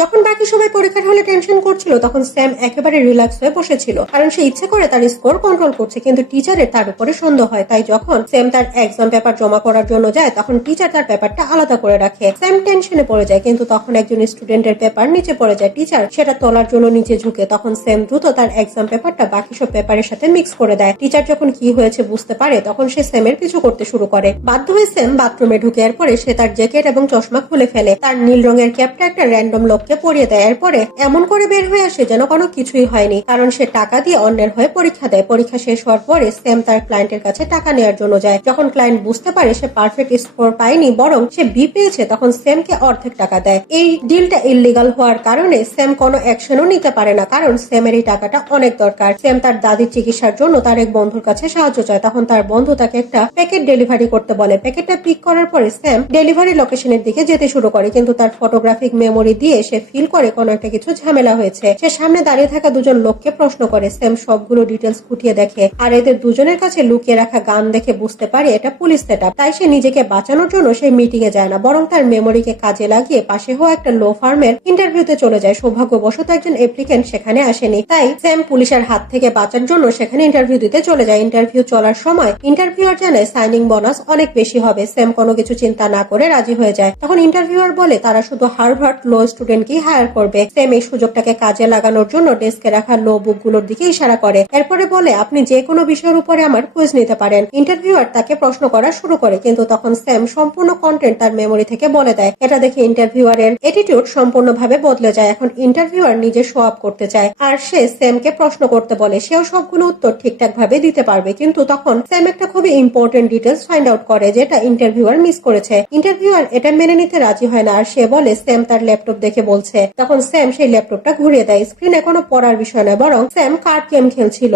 যখন বাকি সবাই পরীক্ষার হলে টেনশন করছিল তখন স্যাম একেবারে রিল্যাক্স হয়ে বসেছিল, কারণ সে ইচ্ছে করে তার স্কোর কন্ট্রোল করছে, কিন্তু টিচারের তার উপরে সন্দেহ হয়। তাই যখন স্যাম তার এক্সাম পেপার জমা করার জন্য যায় তখন টিচার তার পেপারটা আলাদা করে রাখে। স্যাম টেনশনে পড়ে যায়, কিন্তু তখন একজন স্টুডেন্টের পেপার নিচে পড়ে যায়। টিচার সেটা তোলার জন্য নিচে ঝুঁকে, তখন স্যাম দ্রুত তার এক্সাম পেপারটা বাকি সব পেপারের সাথে মিক্স করে দেয়। টিচার যখন কি হয়েছে বুঝতে পারে তখন সে স্যামের পিছু করতে শুরু করে। বাধ্য হয়ে স্যাম বাথরুমে ঢুকে এরপরে সে তার জ্যাকেট এবং চশমা খুলে ফেলে, তার নীল রঙের ক্যাপটা একটা র্যান্ডম লোককে পরিয়ে দেয়। এরপরে এমন করে বের হয়ে আসে যেন কোনো কিছুই হয়নি, কারণ সে টাকা দিয়ে অন্যের হয়ে পরীক্ষা দেয়। পরীক্ষা শেষ হওয়ার পরে স্যাম তার ক্লায়েন্টের কাছে টাকা নেওয়ার জন্য যায়। যখন ক্লায়েন্ট বুঝতে পারে সে পারফেক্ট স্কোর পায়নি, বরং সে বি পেয়েছে, তখন স্যামকে অর্ধেক টাকা দেয়। এই ডিলটা ইল্লিগাল হওয়ার কারণে স্যাম কোনো অ্যাকশনও নিতে পারে না, কারণ স্যামের এই টাকাটা অনেক দরকার। স্যাম তার দাদির চিকিৎসার জন্য তার এক বন্ধুর কাছে সাহায্য চায়, তখন তার বন্ধু তাকে একটা প্যাকেট ডেলিভারি করতে বলে। প্যাকেটটা পিক করার পরে স্যাম ডেলিভারি লোকেশনের দিকে যেতে শুরু করে, কিন্তু তার ফটোগ্রাফিক মেমোরি দিয়ে সে ফিল করে কোনো একটা কিছু ঝামেলা হয়েছে। সে সামনে দাঁড়িয়ে থাকা দুজন লোককে প্রশ্ন করে। স্যাম সবগুলো ডিটেলস খুঁটিয়ে দেখে, আর এদের দুজনের কাছে লুকিয়ে রাখা গান দেখে বুঝতে পারে এটা পুলিশ সেটআপ। তাই সে নিজেকে বাঁচানোর জন্য সেই মিটিং এ যায় না, বরং তার মেমোরিকে কাজে লাগিয়ে পাশে হওয়া একটা লো ফার্মের ইন্টারভিউতে চলে যায়। সৌভাগ্যবশত একজন অ্যাপ্লিকেন্ট সেখানে আসেনি, তাই স্যাম পুলিশের হাত থেকে বাঁচার জন্য সেখানে ইন্টারভিউ দিতে চলে যায়। ইন্টারভিউ চলার সময় ইন্টারভিউয়ার জানায় সাইনিং বোনাস অনেক বেশি হবে। স্যাম কোনো কিছু চিন্তা না করে রাজি হয়ে যায়। তখন ইন্টারভিউয়ার বলে তারা শুধু হার্ভার্ড লো স্টুডেন্টকেই হায়ার করবে। স্যাম এই সুযোগটাকে কাজে লাগানোর জন্য ডেস্কে রাখা লো বুকগুলোর দিকে ইশারা করে। এরপরে বলে আপনি যে কোনো বিষয়ের উপরে আমার কুইজ নিতে পারেন। ইন্টারভিউয়ার তাকে প্রশ্ন করা শুরু করে, কিন্তু তখন স্যাম সম্পূর্ণ কন্টেন্ট তার মেমোরি থেকে বলে দেয়। এটা দেখে ইন্টারভিউয়ারের অ্যাটিটিউড সম্পূর্ণভাবে বদলে যায়। এখন ইন্টারভিউয়ার নিজে শো আপ করতে চায়, আর সে স্যামকে প্রশ্ন করতে বলে। সেও সবগুলো উত্তর ঠিকঠাক ভাবে দিতে পারবে, কিন্তু তখন স্যাম একটা খুবই ইম্পর্টেন্ট ডিটেলস ফাইন্ড আউট করে যেটা ইন্টারভিউয়ার মিস করেছে। ইন্টারভিউয়ার এটা মেনে নিতে রাজি হয় না, আর সে বলে স্যাম তার ল্যাপটপ দেখে বলছে। তখন স্যাম সেই ল্যাপটপটা ঘুরিয়ে দেয়। স্ক্রিনে কোনো পড়ার বিষয় নয়, বরং স্যাম কার্ড গেম খেলছিল।